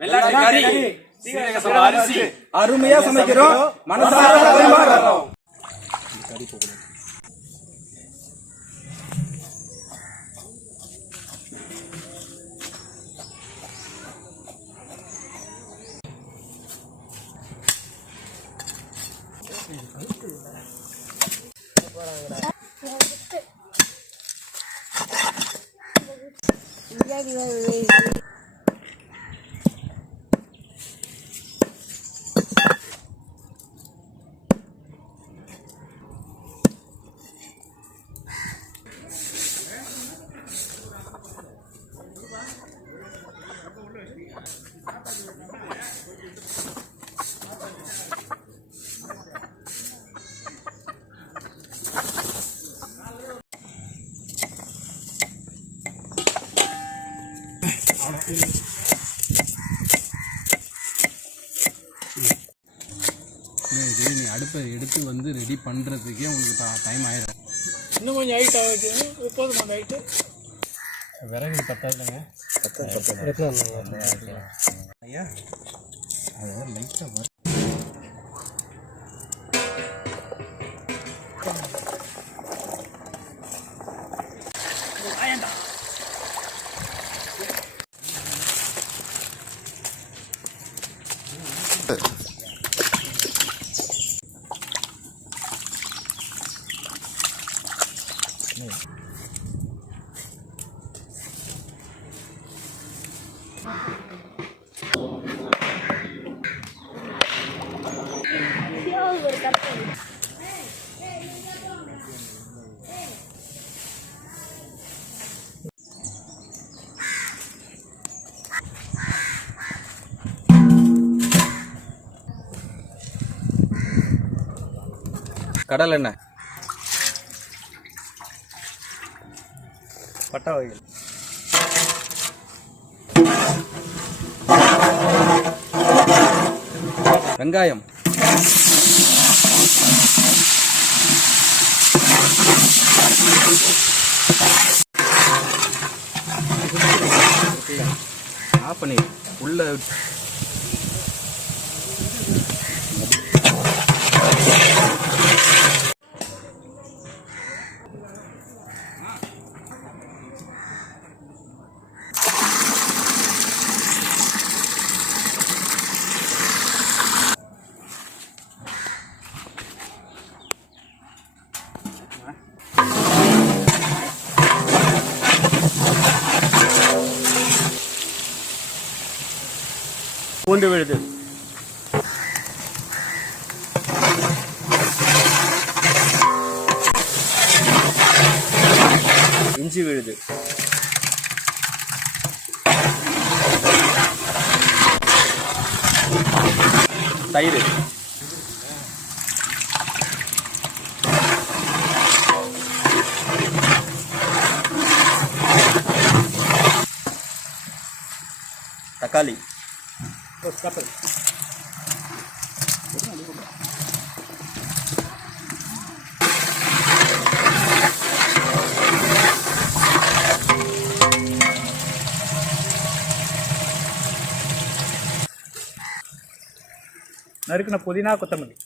வெள்ளாட்டு கறி, சீரக சம்பா அரிசி அருமையா சமைக்கிறோம். மனசார பரிமாறுறோம். நீ அடுப்பை எடுத்து வந்து ரெடி பண்ணுறதுக்கே உங்களுக்கு டைம் ஆயிடும். இன்னும் கொஞ்சம் ஹைட் ஆகுது. போதுமா அந்த ஹைட்டு? விறகு பத்தாதுங்க. ஐயா அது லைட்டாக வரும். கடல் எண்ணெய், பட்டை வகைகள், வெங்காயம், ஆஃப் பண்ணி உள்ள பூண்டு விழுது, இஞ்சி விழுது, தயிர், தக்காளி, நறுக்கின புதினா, கொத்தமல்லி.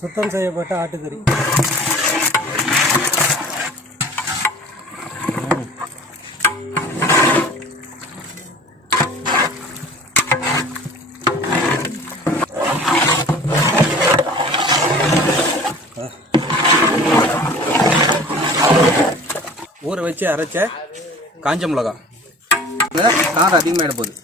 சுத்தம் செய்யப்பட்ட ஆட்டுக்கறி. ஊற வச்சு அரைச்ச காஞ்ச மிளகா. காரம் அதிகமாகிட போகுது.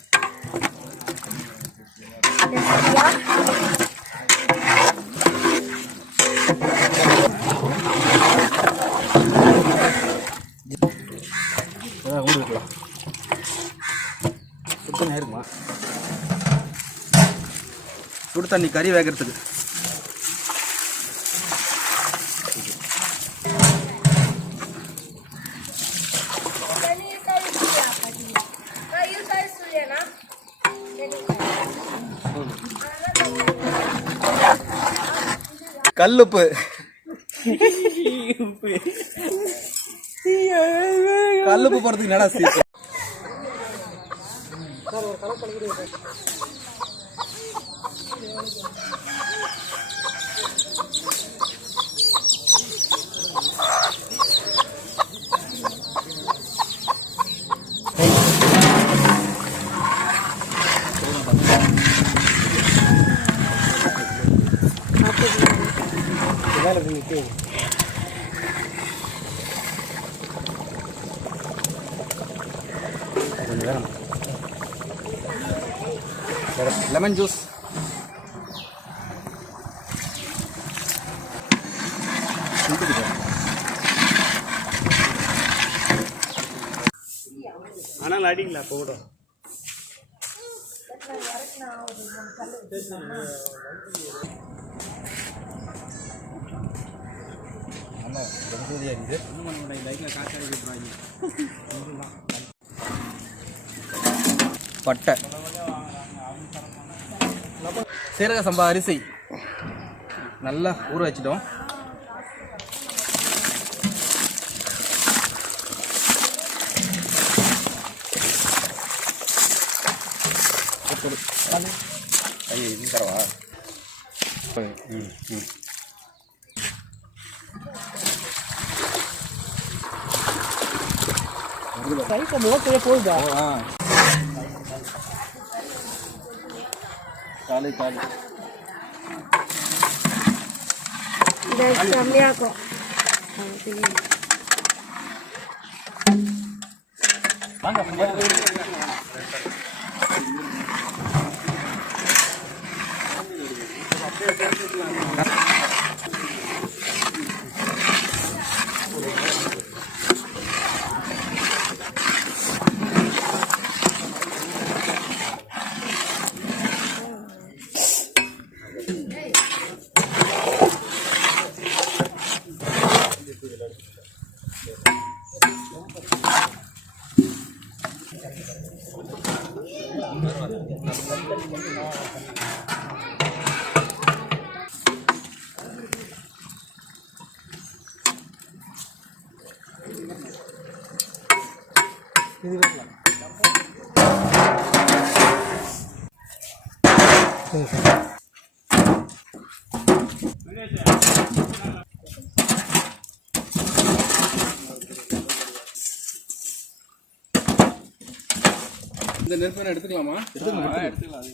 ஊடுக்கலாம் சுத்தமாக இருக்குமா? சுடு தண்ணி கறி வேகிறதுக்கு. கல்லுப்பு கல்லுப்பு போறதுக்கு என்னடா சீக்கிரம். Lemon juice. ஆனால் அடிங்களா போட பட்டை, சீரக சம்பா அரிசி நல்லா ஊற வச்சிட்டோம். தரவா? போகுதா? காலி காலி செம்மையாக்கும். இந்த நெருப்பை எடுத்துக்கலாமா? எடுத்துக்கலாம்.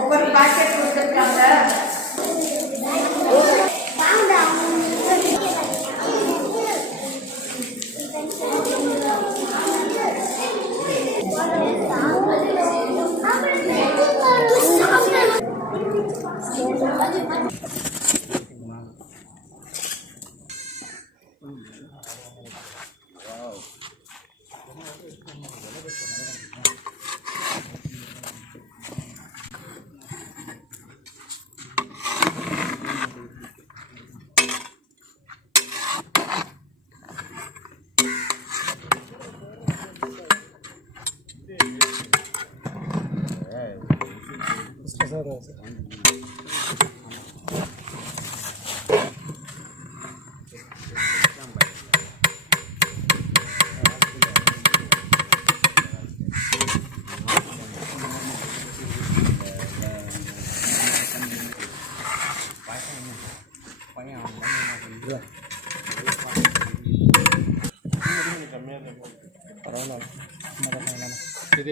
ஒவ்வொரு பாக்கெட் கொடுத்துருக்காங்க.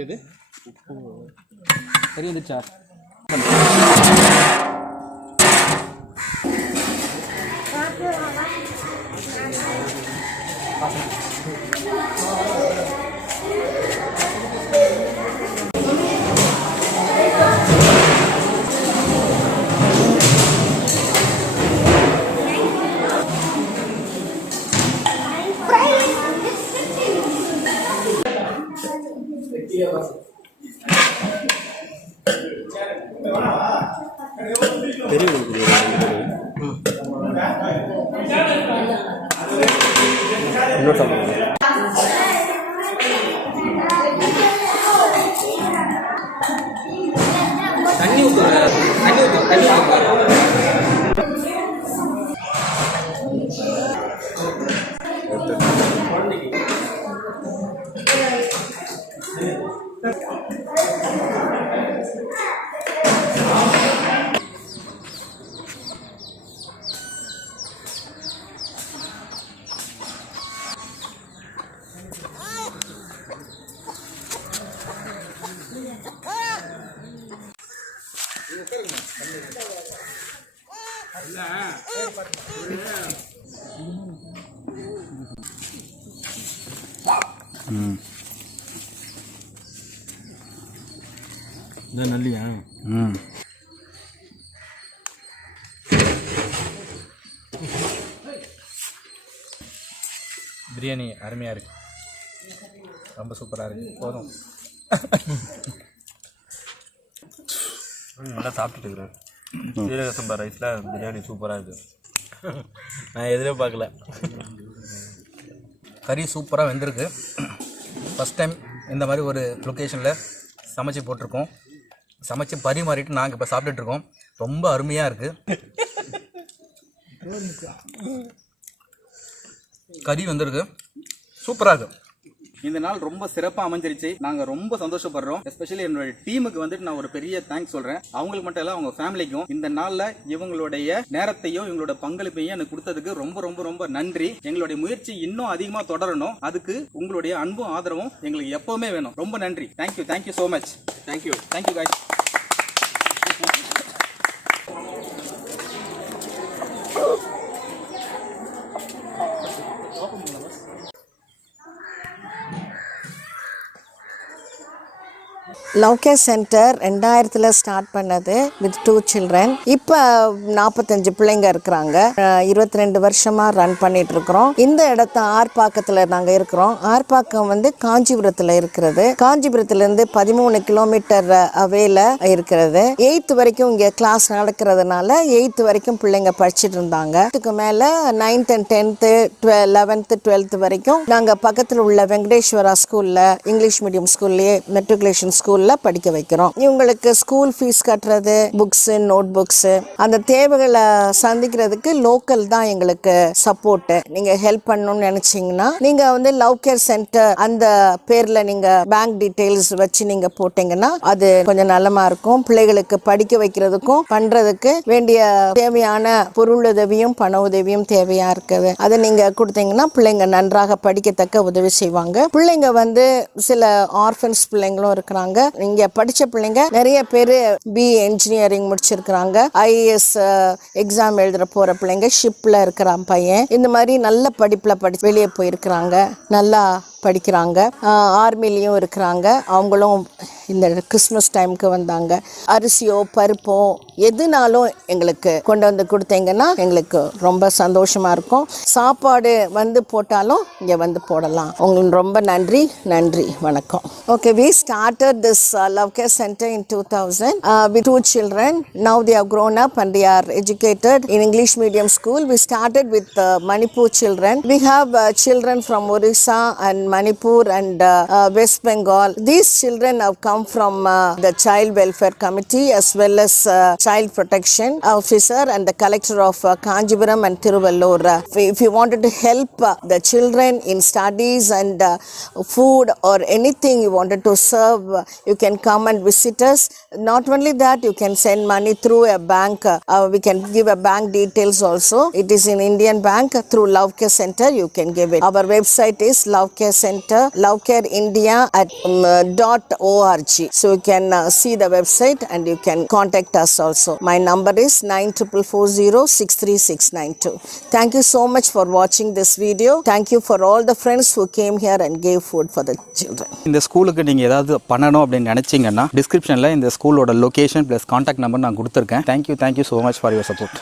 இது சரி வந்துச்சா? தண்ணி ஊற்று. நல்லியா? பிரியாணி அருமையாக இருக்கு, ரொம்ப சூப்பராக இருக்கு. போதும், நல்லா சாப்பிட்டுட்டு இருக்கிறேன். சீரக சம்பா ரைஸில் பிரியாணி சூப்பராக இருக்குது. நான் எதிரே பார்க்கல. கறி சூப்பராக வெந்திருக்கு. ஃபஸ்ட் டைம் இந்த மாதிரி ஒரு லொக்கேஷனில் சமைச்சு போட்டிருக்கோம். சமைச்சு பரிமாறிட்டு நாங்கள் இப்போ சாப்பிட்டுட்ருக்கோம். ரொம்ப அருமையாக இருக்குது. கறி வந்திருக்கு, சூப்பராக இருக்குது. இந்த நாள் ரொம்ப சிறப்பாக அமைஞ்சிருச்சு. நாங்கள் ரொம்ப சந்தோஷப்படுறோம். எஸ்பெஷலி என்னுடைய டீமுக்கு வந்துட்டு நான் ஒரு பெரிய தேங்க்ஸ் சொல்கிறேன். அவங்களுக்கு மட்டும் இல்லை, அவங்க ஃபேமிலிக்கும் இந்த நாளில் இவங்களுடைய நேரத்தையும் இவங்களோட பங்களிப்பையும் எனக்கு கொடுத்ததுக்கு ரொம்ப ரொம்ப ரொம்ப நன்றி. எங்களுடைய முயற்சி இன்னும் அதிகமாக தொடரணும். அதுக்கு உங்களுடைய அன்பும் ஆதரவும் எங்களுக்கு எப்பவுமே வேணும். ரொம்ப நன்றி. Thank you, thank you so much. Thank you guys. Love care centre 2000 start பண்ணது வித் 2 children. இப்போ 45 பிள்ளைங்க இருக்கிறாங்க. 22 வருஷமாக ரன் பண்ணிட்டு இருக்கிறோம். இந்த இடத்த ஆர்ப்பாக்கத்தில் நாங்கள் இருக்கிறோம். ஆர்ப்பாக்கம் வந்து காஞ்சிபுரத்தில் இருக்கிறது. காஞ்சிபுரத்துலேருந்து 13 கிலோமீட்டர் அவேல இருக்கிறது. 8th வரைக்கும் இங்கே கிளாஸ் நடக்கிறதுனால 8th வரைக்கும் பிள்ளைங்க படிச்சுட்டு இருந்தாங்க. அதுக்கு மேலே 9th and 10th 11th 12th வரைக்கும் நாங்கள் பக்கத்தில் உள்ள வெங்கடேஸ்வரா ஸ்கூலில் இங்கிலீஷ் மீடியம் ஸ்கூல்லேயே மெட்ரிகுலேஷன் ஸ்கூலில் படிக்க வைக்கிறோம். இவங்களுக்கு ஸ்கூல் ஃபீஸ் கட்டுறது, புக்ஸ், நோட் புக்ஸ், அந்த தேவைகளை சந்திக்கிறதுக்கு லோக்கல் தான் எங்களுக்கு சப்போர்ட். நீங்க ஹெல்ப் பண்ணணும்னு நினைச்சீங்கன்னா நீங்க வந்து லவ் கேர் சென்டர் அந்த பேர்ல நீங்க பேங்க் டீடைல்ஸ் வச்சு நீங்க போட்டீங்கன்னா அது கொஞ்சம் நல்லமா இருக்கும். பிள்ளைகளுக்கு படிக்க வைக்கிறதுக்கும் பண்றதுக்கு வேண்டிய தேவையான பொருள் உதவியும் பண உதவியும் தேவையா இருக்குது. அதை நீங்க கொடுத்தீங்கன்னா பிள்ளைங்க நன்றாக படிக்கத்தக்க உதவி செய்வாங்க. பிள்ளைங்க வந்து சில ஆர்ஃபன்ஸ் பிள்ளைங்களும் இருக்கிறாங்க. இங்க படிச்ச பிள்ளைங்க நிறைய பேர் BA இன்ஜினியரிங் முடிச்சிருக்கிறாங்க. IAS எக்ஸாம் எழுதுற போற பிள்ளைங்க, ஷிப்ல இருக்கிற பையன், இந்த மாதிரி நல்ல படிப்புல வெளியே போயிருக்கிறாங்க, நல்லா படிக்கிறாங்க. ஆர்மிலையும் இருக்கிறாங்க. அவங்களும் இந்த கிறிஸ்மஸ் டைமுக்கு வந்தாங்க. அரிசியோ பருப்போ எதுனாலும் எங்களுக்கு கொண்டு வந்து கொடுத்தீங்கன்னா எங்களுக்கு ரொம்ப சந்தோஷமா இருக்கும். சாப்பாடு வந்து போட்டாலும் இங்கே வந்து போடலாம். உங்களுக்கு ரொம்ப நன்றி, வணக்கம். Okay, we started this love care center in 2000 with 2 children. Now they have grown up and they are educated in English medium school. We started with Manipur children. We have children from Orissa and Manipur and West Bengal. These children have come come from the Child Welfare Committee as well as Child Protection Officer and the Collector of Kanjipuram and Tiruvallur. If you wanted to help the children in studies and food or anything you wanted to serve, you can come and visit us. Not only that, you can send money through a bank. We can give a bank details also. It is in Indian Bank through Love Care Center. You can give it. Our website is Love Care Center, lovecareindia.org. So you can see the website and you can contact us also. My number is 9440 Thank you so much for watching this video. Thank you for all the friends who came here and gave food for the children. இந்த ஸ்கூலுக்கு நீங்கள் ஏதாவது பண்ணணும் அப்படின்னு நினச்சிங்கன்னா டிஸ்கிரிப்ஷனில் இந்த ஸ்கூலோட லொகேஷன் ப்ளஸ் காண்டாக்ட் நம்பர் நான் கொடுத்துருக்கேன். Thank you so much for your support.